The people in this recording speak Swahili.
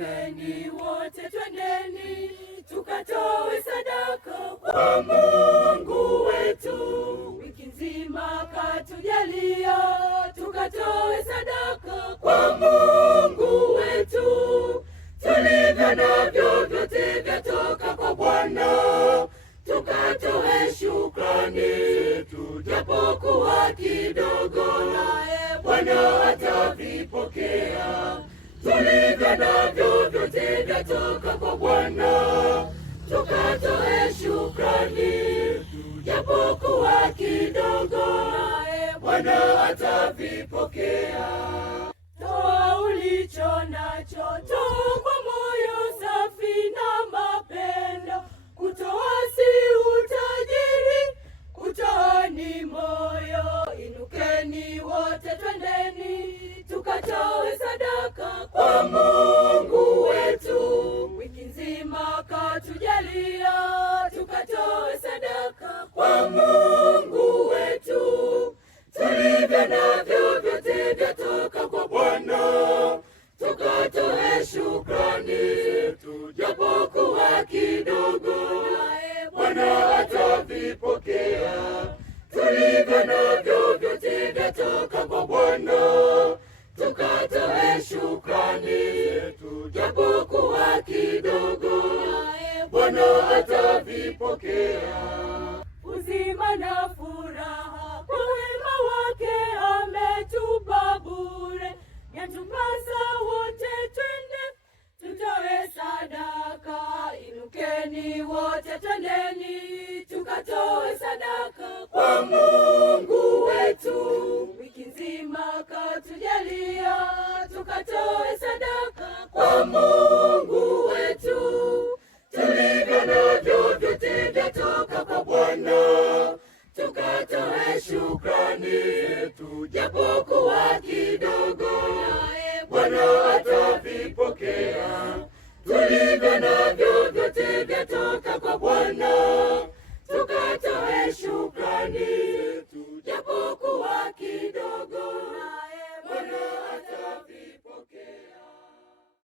Inukeni wote twendeni, tukatoe sadaka kwa Mungu wetu. Wiki nzima katujalia, tukatoe sadaka kwa Mungu wetu. Tulivyo navyo vyote vyatoka kwa Bwana, tukatoe shukrani, tujapokuwa kidogo, naye Bwana atavipokea. Tulivyo navyo vyote vyatoka kwa Bwana, tukatoe shukrani, tujapokuwa kidogo, naye Bwana atavipokea. Toa ulicho nacho, toa kwa moyo safi na mapendo. Kutoa si utajiri, kutoa ni moyo. Inukeni wote twendeni, tukatoe sadaka kwa Mungu wetu. Wiki nzima katujalia, tukatoe sadaka kwa Mungu wetu. Tulivyo navyo vyote vyatoka kwa Bwana, tukatoe shukrani, tujapokuwa kidogo, naye Bwana atavipokea. Tulivyo navyo vyote vyatoka kwa Bwana, tukatoe shukrani, tujapokuwa kidogo, naye Bwana atavipokea. Uzima na furaha kwa wema wake ametupa bure, yatupasa wote twende, tutoe sadaka. Inukeni wote twendeni, tukatoe sadaka kwa Mungu wetu. Wiki nzima katujalia, tukatoe sadaka kwa Mungu wetu. Tulivyo navyo vyote vyatoka kwa Bwana, tukatoe shukrani, tujapokuwa kidogo, naye Bwana atavipokea. Tulivyo navyo vyote vyatoka kwa Bwana,